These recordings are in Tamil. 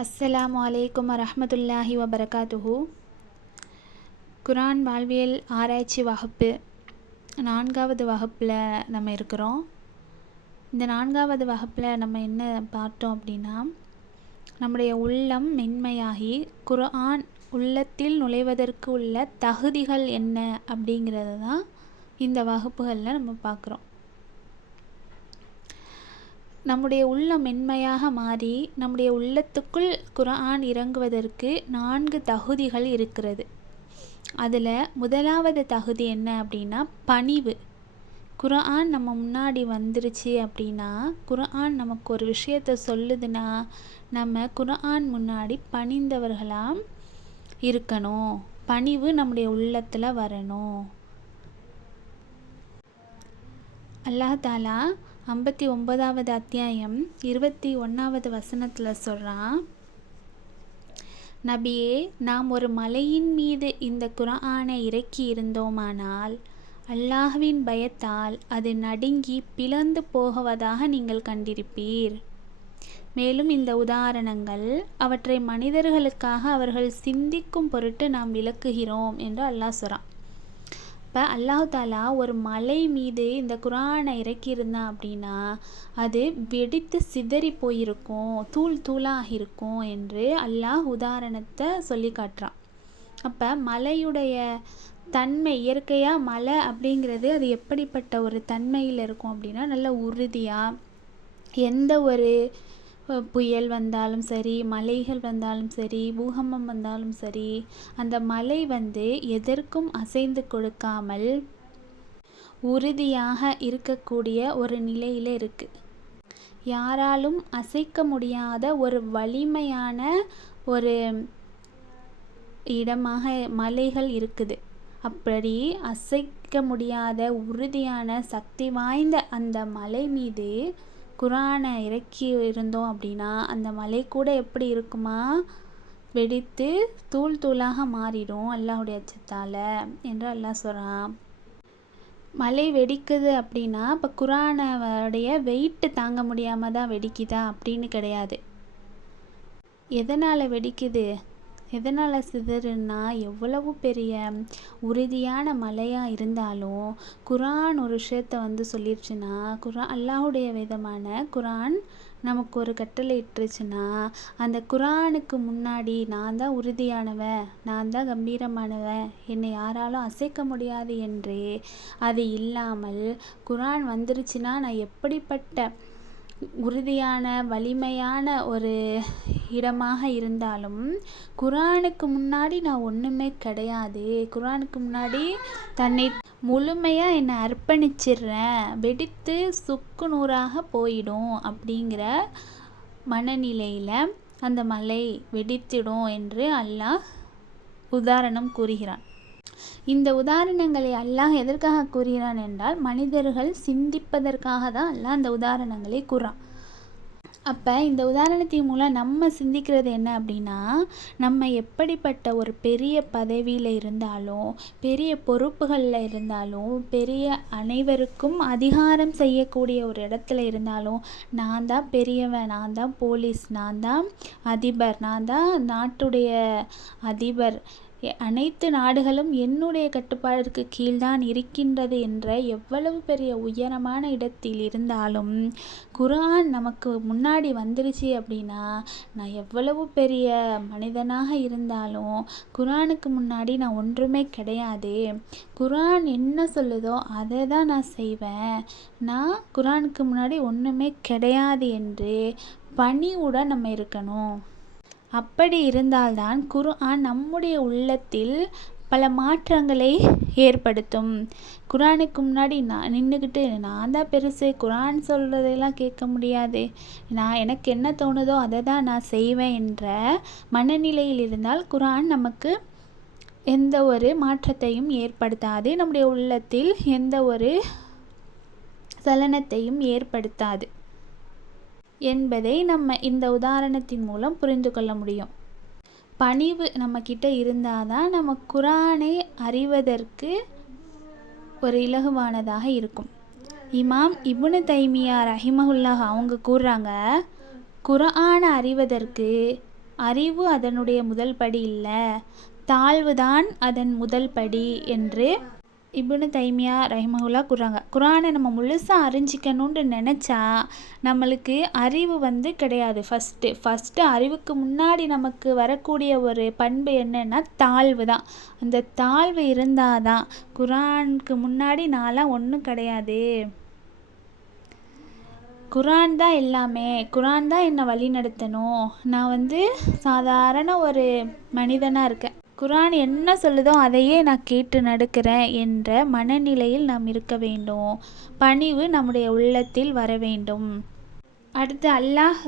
அஸ்ஸலாமு அலைக்கும் வரஹ்மத்துல்லாஹி வபரகாத்துஹு. குர்ஆன் வாழ்வியல் ஆராய்ச்சி வகுப்பு 4வது வகுப்பில் நம்ம இருக்கிறோம். இந்த 4வது வகுப்பில் நம்ம என்ன பார்த்தோம் அப்படின்னா, நம்முடைய உள்ளம் மென்மையாகி குர்ஆன் உள்ளத்தில் நுழைவதற்கு உள்ள தகுதிகள் என்ன அப்படிங்கிறது தான் இந்த வகுப்புகளில் நம்ம பார்க்குறோம். நம்முடைய உள்ளம் மென்மையாக மாறி நம்முடைய உள்ளத்துக்குள் குர்ஆன் இறங்குவதற்கு 4 தகுதிகள் இருக்கிறது. அதில் முதலாவது தகுதி என்ன அப்படின்னா பணிவு. குர்ஆன் நம்ம முன்னாடி வந்துருச்சு அப்படின்னா, குர்ஆன் நமக்கு ஒரு விஷயத்தை சொல்லுதுன்னா, நம்ம குர்ஆன் முன்னாடி பணிந்தவர்களாக இருக்கணும். பணிவு நம்முடைய உள்ளத்தில் வரணும். அல்லாஹ் தாலா 59வது அத்தியாயம் 21வது வசனத்தில் சொல்கிறான், நபியே, நாம் ஒரு மலையின் மீது இந்த குர்ஆனை இறக்கி இருந்தோமானால் அல்லாஹ்வின் பயத்தால் அது நடுங்கி பிளந்து போகுவதாக நீங்கள் கண்டிருப்பீர். மேலும் இந்த உதாரணங்கள் அவற்றை மனிதர்களுக்காக அவர்கள் சிந்திக்கும் பொருட்டு நாம் விளக்குகிறோம் என்று அல்லாஹ் சொல்கிறான். இப்போ அல்லாஹ் தாலா ஒரு மலை மீது இந்த குர்ஆனை இறக்கியிருந்தான் அப்படின்னா அது வெடித்து சிதறி போயிருக்கும், தூள் தூளாக இருக்கும் என்று அல்லாஹ் உதாரணத்தை சொல்லி காட்டுறான். அப்போ மலையுடைய தன்மை, இயற்கையாக மலை அப்படிங்கிறது அது எப்படிப்பட்ட ஒரு தன்மையில் இருக்கும் அப்படின்னா, நல்ல உறுதியாக, எந்த ஒரு புயல் வந்தாலும் சரி, மலைகள் வந்தாலும் சரி, பூகம்பம் வந்தாலும் சரி, அந்த மலை எதற்கும் அசைந்து கொடுக்காமல் உறுதியாக இருக்கக்கூடிய ஒரு நிலையில் இருக்குது. யாராலும் அசைக்க முடியாத ஒரு வலிமையான ஒரு இடமாக மலைகள் இருக்குது. அப்படி அசைக்க முடியாத உறுதியான சக்தி வாய்ந்த அந்த மலை மீது குர்ஆனை இறக்கி இருந்தோம் அப்படின்னா அந்த மலை கூட எப்படி இருக்குமா, வெடித்து தூள் தூளாக மாறிடும் அல்லாஹ்வுடைய அச்சத்தால் என்று அல்லாஹ் சொல்கிறான். மலை வெடிக்குது அப்படின்னா இப்போ குர்ஆனுடைய வெயிட்டு தாங்க முடியாமல் தான் வெடிக்குதா அப்படின்னு கிடையாது. எதனால் வெடிக்குது, எதனால் சிதறுன்னா, எவ்வளவு பெரிய உறுதியான மலையாக இருந்தாலும் குர்ஆன் ஒரு விஷயத்தை சொல்லிடுச்சுன்னா, அல்லாஹ்வுடைய விதமான குர்ஆன் நமக்கு ஒரு கட்டளை இட்டுருச்சுன்னா, அந்த குர்ஆனுக்கு முன்னாடி நான் தான் உறுதியானவன், நான் தான் கம்பீரமானவன், என்னை யாராலும் அசைக்க முடியாது என்று அது இல்லாமல் குர்ஆன் வந்துருச்சுன்னா நான் எப்படிப்பட்ட உறுதியான வலிமையான ஒரு இடமாக இருந்தாலும் குர்ஆனுக்கு முன்னாடி நான் ஒன்றுமே கிடையாது, குர்ஆனுக்கு முன்னாடி தன்னை முழுமையாக என்னை அர்ப்பணிச்சிடுறேன், வெடித்து சுக்கு நூறாக போயிடும் அப்படிங்கிற மனநிலையில் அந்த மலை வெடித்திடும் என்று அல்லாஹ் உதாரணம் கூறுகிறான். இந்த உதாரணங்களை அல்லாஹ் எதற்காக கூறுகிறான் என்றால், மனிதர்கள் சிந்திப்பதற்காக தான் அல்லாஹ் அந்த உதாரணங்களை கூறான். அப்போ இந்த உதாரணத்தின் மூலம் நம்ம சிந்திக்கிறது என்ன அப்படின்னா, நம்ம எப்படிப்பட்ட ஒரு பெரிய பதவியில் இருந்தாலும், பெரிய பொறுப்புகளில் இருந்தாலும், பெரிய அனைவருக்கும் அதிகாரம் செய்யக்கூடிய ஒரு இடத்துல இருந்தாலும், நான் தான் பெரியவன், நான் தான் போலீஸ், நான் தான் அதிபர், நான் தான் நாட்டுடைய அதிபர், அனைத்து நாடுகளும் என்னுடைய கட்டுப்பாட்டிற்கு கீழ்தான் இருக்கின்றது என்ற எவ்வளவு பெரிய உயரமான இடத்தில் இருந்தாலும் குர்ஆன் நமக்கு முன்னாடி வந்துருச்சு அப்படின்னா, நான் எவ்வளவு பெரிய மனிதனாக இருந்தாலும் குர்ஆனுக்கு முன்னாடி நான் ஒன்றுமே கிடையாது, குர்ஆன் என்ன சொல்லுதோ அதை தான் நான் செய்வேன், நான் குர்ஆனுக்கு முன்னாடி ஒன்றுமே கிடையாது என்று பணிவுடன் நம்ம இருக்கணும். அப்படி இருந்தால்தான் குர்ஆன் நம்முடைய உள்ளத்தில் பல மாற்றங்களை ஏற்படுத்தும். குர்ஆனுக்கு முன்னாடி நான் நின்றுக்கிட்டு நான் தான் பெருசு, குர்ஆன் சொல்கிறதெல்லாம் கேட்க முடியாது, எனக்கு என்ன தோணுதோ அதை தான் நான் செய்வேன் என்ற மனநிலையில் இருந்தால் குர்ஆன் நமக்கு எந்த ஒரு மாற்றத்தையும் ஏற்படுத்தாது, நம்முடைய உள்ளத்தில் எந்த ஒரு சலனத்தையும் ஏற்படுத்தாது என்பதை நம்ம இந்த உதாரணத்தின் மூலம் புரிந்து கொள்ள முடியும். பணிவு நம்மக்கிட்ட இருந்தால் தான் நம்ம குர்ஆனை அறிவதற்கு ஒரு இலகுவானதாக இருக்கும். இமாம் இப்னு தைமியா ரஹிமஹுல்லாஹ் அவங்க கூறுறாங்க, குர்ஆனை அறிவதற்கு அறிவு அதனுடைய முதல் படி இல்லை, தாழ்வுதான் அதன் முதல் படி என்று இப்னு தைமியா ரஹிமஹுல்லா கூறாங்க. குரானை நம்ம முழுசாக அறிஞ்சிக்கணும்னு நினச்சா நம்மளுக்கு அறிவு கிடையாது. ஃபஸ்ட்டு அறிவுக்கு முன்னாடி நமக்கு வரக்கூடிய ஒரு பண்பு என்னன்னா தாழ்வு தான். அந்த தாழ்வு இருந்தால் தான் குரானுக்கு முன்னாடி நான்லாம் ஒன்றும் கிடையாது, குரான் தான் எல்லாமே, குரான் தான் என்னை வழி நடத்தணும், நான் சாதாரண ஒரு மனிதனாக இருக்கேன், குரான் என்ன சொல்லுதோ அதையே நான் கேட்டு நடக்கிறேன் என்ற மனநிலையில் நாம் இருக்க வேண்டும். பணிவு நம்முடைய உள்ளத்தில் வர வேண்டும். அடுத்து அல்லாஹ்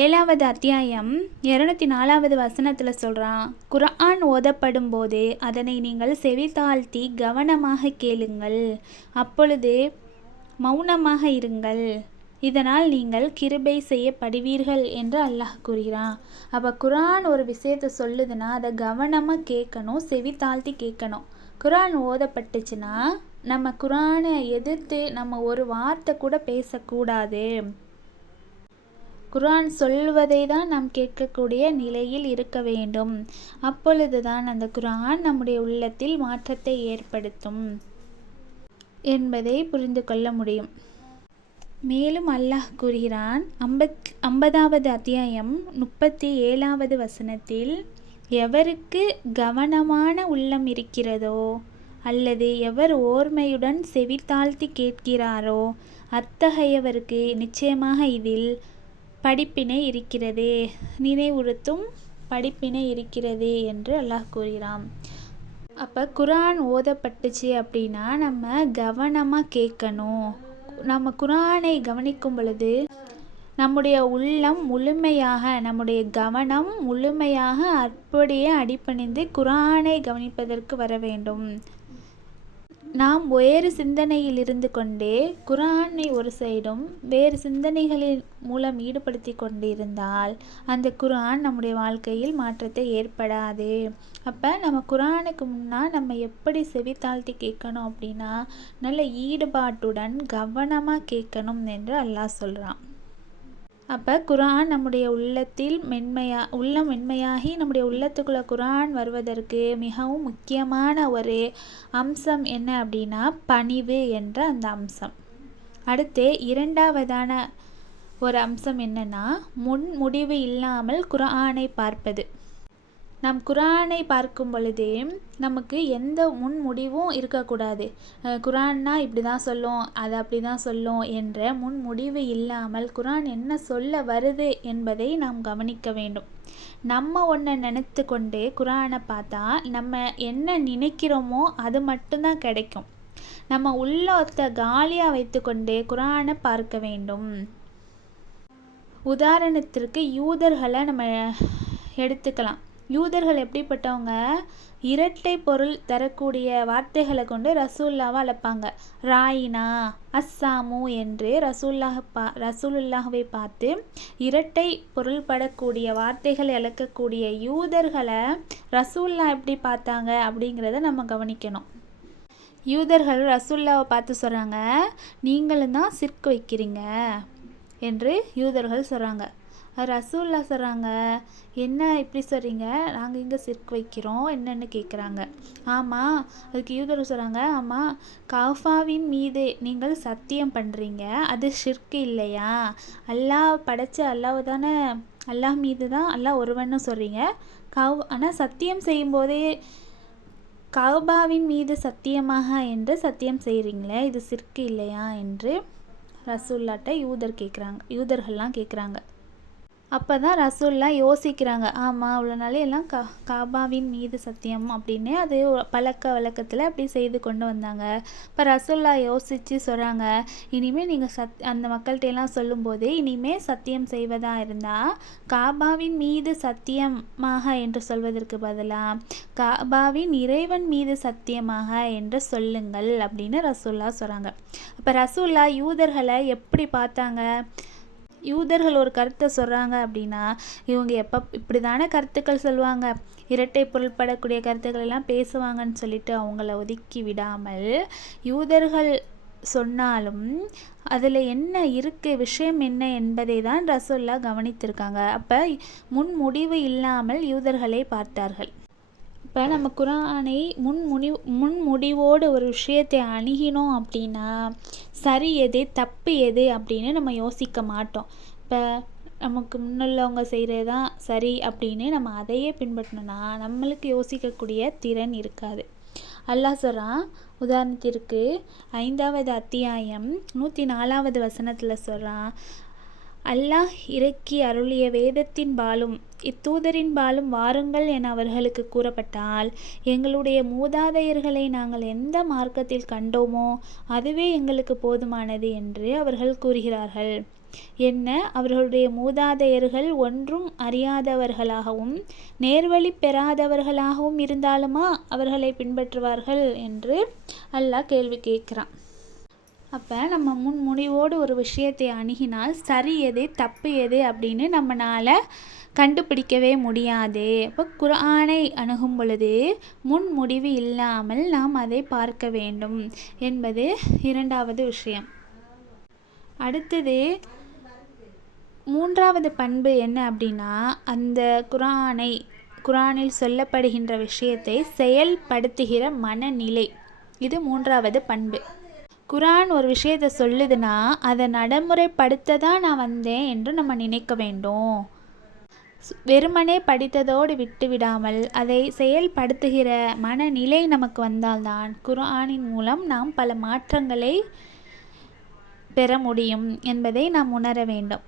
7வது அத்தியாயம் 204வது வசனத்தில் சொல்கிறான், குர்ஆன் ஓதப்படும் போது அதனை நீங்கள் செவிதாழ்த்தி கவனமாக கேளுங்கள், அப்பொழுது மௌனமாக இருங்கள், இதனால் நீங்கள் கிருபை செய்யப்படுவீர்கள் என்று அல்லாஹ் கூறுகிறான். அப்போ குரான் ஒரு விஷயத்தை சொல்லுதுன்னா அதை கவனமாக கேட்கணும், செவி தாழ்த்தி கேட்கணும். குரான் ஓதப்பட்டுச்சுன்னா நம்ம குரானை எதிர்த்து நம்ம ஒரு வார்த்தை கூட பேசக்கூடாது. குரான் சொல்வதை தான் நாம் கேட்கக்கூடிய நிலையில் இருக்க வேண்டும். அப்பொழுது தான் அந்த குரான் நம்முடைய உள்ளத்தில் மாற்றத்தை ஏற்படுத்தும் என்பதை புரிந்து கொள்ள முடியும். மேலும் அல்லாஹ் கூறுகிறான் 50வது அத்தியாயம் 37வது வசனத்தில், எவருக்கு கவனமான உள்ளம் இருக்கிறதோ அல்லது எவர் ஓர்மையுடன் செவித்தாழ்த்தி கேட்கிறாரோ அத்தகையவருக்கு நிச்சயமாக இதில் படிப்பினை இருக்கிறது, நினைவுறுத்தும் படிப்பினை இருக்கிறது என்று அல்லாஹ் கூறுகிறான். அப்போ குரான் ஓதப்பட்டுச்சு அப்படின்னா நம்ம கவனமாக கேட்கணும். நம்ம குரானை கவனிக்கும் பொழுது நம்முடைய உள்ளம் முழுமையாக, நம்முடைய கவனம் முழுமையாக அப்படியே அடிபணிந்து குரானை கவனிப்பதற்கு வர வேண்டும். நாம் வேறு சிந்தனையில் இருந்து கொண்டே குரானை ஒரு சைடும் வேறு சிந்தனைகளின் மூலம் ஈடுபடுத்தி கொண்டு இருந்தால் அந்த குரான் நம்முடைய வாழ்க்கையில் மாற்றத்தை ஏற்படாது. அப்போ நம்ம குரானுக்கு முன்னால் நம்ம எப்படி செவி தாழ்த்தி கேட்கணும் அப்படின்னா நல்ல ஈடுபாட்டுடன் கவனமாக கேட்கணும் என்று அல்லாஹ் சொல்கிறான். அப்போ குரான் நம்முடைய உள்ளத்தில் உள்ளம் மென்மையாகி நம்முடைய உள்ளத்துக்குள்ளே குரான் வருவதற்கு மிகவும் முக்கியமான ஒரு அம்சம் என்ன அப்படின்னா பணிவு என்ற அந்த அம்சம். அடுத்து 2வதான ஒரு அம்சம் என்னன்னா முன்முடிவு இல்லாமல் குரானை பார்ப்பது. நம் குரானை பார்க்கும் பொழுதே நமக்கு எந்த முன்முடிவும் இருக்கக்கூடாது. குரான்னா இப்படி தான் சொல்லும், அது அப்படி தான் சொல்லும் என்ற முன்முடிவு இல்லாமல் குரான் என்ன சொல்ல வருது என்பதை நாம் கவனிக்க வேண்டும். நம்ம ஒன்றை நினைத்து கொண்டு குரானை பார்த்தா நம்ம என்ன நினைக்கிறோமோ அது மட்டும்தான் கிடைக்கும். நம்ம உள்ளத்தை காலியாக வைத்து கொண்டு குரானை பார்க்க வேண்டும். உதாரணத்திற்கு யூதர்களை நம்ம எடுத்துக்கலாம். யூதர்கள் எப்படிப்பட்டவங்க, இரட்டை பொருள் தரக்கூடிய வார்த்தைகளை கொண்டு ரசூல்லாவை அழைப்பாங்க. ராயினா அஸ்ஸாமு என்று ரசூலுல்லாஹ்வை பார்த்து இரட்டை பொருள்படக்கூடிய வார்த்தைகளை இழக்கக்கூடிய யூதர்களை ரசூல்லா எப்படி பார்த்தாங்க அப்படிங்கிறத நம்ம கவனிக்கணும். யூதர்கள் ரசூல்லாவை பார்த்து சொல்கிறாங்க, நீங்களும் தான் சிர்க் வைக்கிறீங்க என்று யூதர்கள் சொல்கிறாங்க. ரசூல்லா சொல்கிறாங்க, என்ன இப்படி சொல்கிறீங்க, நாங்கள் இங்கே சிர்க் வைக்கிறோம் என்னன்னு கேட்குறாங்க. ஆமாம், அதுக்கு யூதர் சொல்கிறாங்க, ஆமாம் கஃபாவின் மீது நீங்கள் சத்தியம் பண்ணுறீங்க, அது ஷிர்க் இல்லையா, அல்லாஹ் படைச்ச அல்லாஹ் தானே, அல்லாஹ் மீது தான் அல்லாஹ் ஒருவன்னு சொல்கிறீங்க, ஆனால் சத்தியம் செய்யும்போதே கஅபாவின் மீது சத்தியமாக என்று சத்தியம் செய்கிறீங்களே, இது சிர்க் இல்லையா என்று ரசூல்லாட்ட யூதர்கள்லாம் கேட்குறாங்க. அப்போ தான் ரசூல்லா யோசிக்கிறாங்க, ஆமாம் அவ்வளோ நாளே எல்லாம் காபாவின் மீது சத்தியம் அப்படின்னு அது பழக்க வழக்கத்தில் அப்படி செய்து கொண்டு வந்தாங்க. இப்போ ரசூல்லா யோசித்து சொல்கிறாங்க, இனிமேல் நீங்கள் அந்த மக்கள்கிட்ட எல்லாம் சொல்லும்போது இனிமேல் சத்தியம் செய்வதாக இருந்தால் காபாவின் மீது சத்தியமாக என்று சொல்வதற்கு பதிலாக காபாவின் இறைவன் மீது சத்தியமாக என்று சொல்லுங்கள் அப்படின்னு ரசூல்லா சொல்கிறாங்க. அப்போ ரசூல்லா யூதர்களை எப்படி பார்த்தாங்க, யூதர்கள் ஒரு கருத்தை சொல்கிறாங்க அப்படின்னா இவங்க இப்படி தானே கருத்துக்கள் சொல்லுவாங்க, இரட்டை பொருள்படக்கூடிய கருத்துக்கள் எல்லாம் பேசுவாங்கன்னு சொல்லிட்டு அவங்கள ஒதுக்கி விடாமல் யூதர்கள் சொன்னாலும் அதில் என்ன விஷயம் என்ன என்பதை தான் ரசூல்லா கவனித்திருக்காங்க. அப்போ முன்முடிவு இல்லாமல் யூதர்களை பார்த்தார்கள். இப்போ நம்ம குர்ஆனை முன்முடிவோடு ஒரு விஷயத்தை அணுகினோம் அப்படின்னா சரி எது தப்பு எது அப்படின்னு நம்ம யோசிக்க மாட்டோம். இப்போ நமக்கு முன்னுள்ளவங்க செய்கிறது தான் சரி அப்படின்னு நம்ம அதையே பின்பற்றணும்னா நம்மளுக்கு யோசிக்கக்கூடிய திறன் இருக்காது. அல்லாஹ் சொல்கிறான், உதாரணத்திற்கு 5வது அத்தியாயம் 104வது வசனத்தில் சொல்கிறான், அல்லாஹ் இறக்கி அருளிய வேதத்தின் பாலும் இத்தூதரின் பாலும் வாருங்கள் என அவர்களுக்கு கூறப்பட்டால், எங்களுடைய மூதாதையர்களை நாங்கள் எந்த மார்க்கத்தில் கண்டோமோ அதுவே எங்களுக்கு போதுமானது என்று அவர்கள் கூறுகிறார்கள். என்ன, அவர்களுடைய மூதாதையர்கள் ஒன்றும் அறியாதவர்களாகவும் நேர்வழி பெறாதவர்களாகவும் இருந்தாலுமா அவர்களை பின்பற்றுவார்கள் என்று அல்லாஹ் கேள்வி கேட்குறான். அப்போ நம்ம முன்முடிவோடு ஒரு விஷயத்தை அணுகினால் சரி எது தப்பு எது அப்படின்னு நம்மளால் கண்டுபிடிக்கவே முடியாது. அப்போ குர்ஆனை அணுகும் பொழுது முன்முடிவு இல்லாமல் நாம் அதை பார்க்க வேண்டும் என்பது 2வது விஷயம். அடுத்தது 3வது பண்பு என்ன அப்படின்னா, அந்த குர்ஆனில் சொல்லப்படுகின்ற விஷயத்தை செயல்படுத்துகிற மனநிலை. இது 3வது பண்பு. குர்ஆன் ஒரு விஷயத்தை சொல்லுதுன்னா அதை நடைமுறைப்படுத்த தான் நான் வந்தேன் என்று நம்ம நினைக்க வேண்டும். வெறுமனே படித்ததோடு விட்டு விடாமல் அதை செயல்படுத்துகிற மனநிலை நமக்கு வந்தால்தான் குர்ஆனின் மூலம் நாம் பல மாற்றங்களை பெற முடியும் என்பதை நாம் உணர வேண்டும்.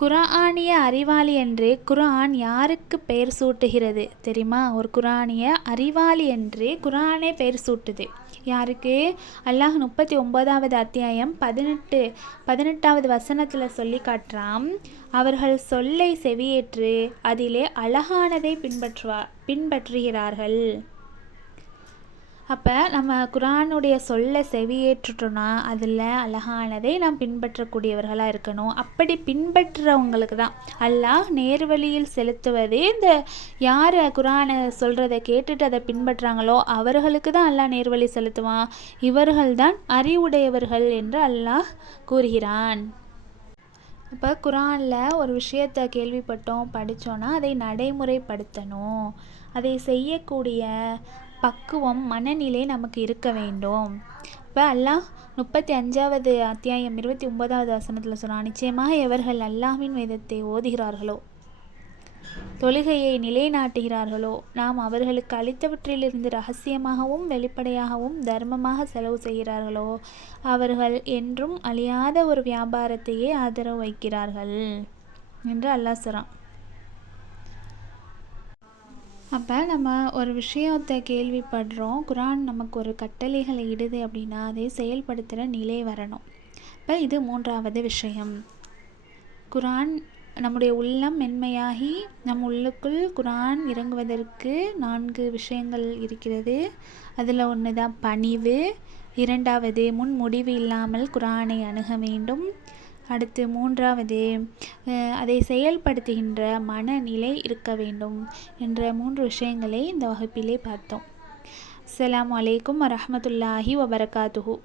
குர்ஆனிய அறிவாளி என்று குர்ஆன் யாருக்கு பெயர் சூட்டுகிறது தெரியுமா? ஒரு குர்ஆனிய அறிவாளி என்று குர்ஆனே பெயர் சூட்டுது. யாருக்கு? அல்லாஹ் 39வது அத்தியாயம் 18வது வசனத்தில் சொல்லி காட்டுறான், அவர்கள் சொல்லை செவியேற்று அதிலே அழகானதை பின்பற்றுகிறார்கள். அப்போ நம்ம குர்ஆனுடைய சொல்லை செவியேற்றுட்டோன்னா அதில் அழகானதை நாம் பின்பற்றக்கூடியவர்களாக இருக்கணும். அப்படி பின்பற்றுறவங்களுக்கு தான் அல்லாஹ் நேர்வழியில் செலுத்துவது. இந்த யார் குர்ஆனை சொல்கிறத கேட்டுட்டு அதை பின்பற்றுறாங்களோ அவர்களுக்கு தான் அல்லாஹ் நேர்வழி செலுத்துவான். இவர்கள்தான் அறிவுடையவர்கள் என்று அல்லாஹ் கூறுகிறான். இப்போ குர்ஆனில் ஒரு விஷயத்தை கேள்விப்பட்டோம் படித்தோன்னா அதை நடைமுறைப்படுத்தணும். அதை செய்யக்கூடிய பக்குவம் மனநிலை நமக்கு இருக்க வேண்டும். இப்போ அல்லாஹ் 35வது அத்தியாயம் 29வது வசனத்தில் சொல்கிறான், நிச்சயமாக எவர்கள் அல்லாஹ்வின் வேதத்தை ஓதுகிறார்களோ தொழுகையை நிலைநாட்டுகிறார்களோ நாம் அவர்களுக்கு அளித்தவற்றிலிருந்து ரகசியமாகவும் வெளிப்படையாகவும் தர்மமாக செலவு செய்கிறார்களோ அவர்கள் என்றும் அழியாத ஒரு வியாபாரத்தையே ஆதரவு வைக்கிறார்கள் என்று அல்லாஹ் சொல்கிறான். அப்போ நம்ம ஒரு விஷயத்தை கேள்விப்படுறோம், குர்ஆன் நமக்கு ஒரு கட்டளைகளை இடுது அப்படின்னா அதை செயல்படுத்துகிற நிலை வரணும். இப்போ இது 3வது விஷயம். குர்ஆன் நம்முடைய உள்ளம் மென்மையாகி நம் உள்ளுக்குள் குர்ஆன் இறங்குவதற்கு 4 விஷயங்கள் இருக்கிறது. அதில் ஒன்று தான் பணிவு. 2வது முன்முடிவு இல்லாமல் குர்ஆனை அணுக வேண்டும். அடுத்து 3வது அதை செயல்படுத்துகின்ற மனநிலை இருக்க வேண்டும் என்ற 3 விஷயங்களை இந்த வகுப்பிலே பார்த்தோம். அஸ்ஸலாமு அலைக்கும் வரஹ்மத்துல்லாஹி வபரகாத்துஹு.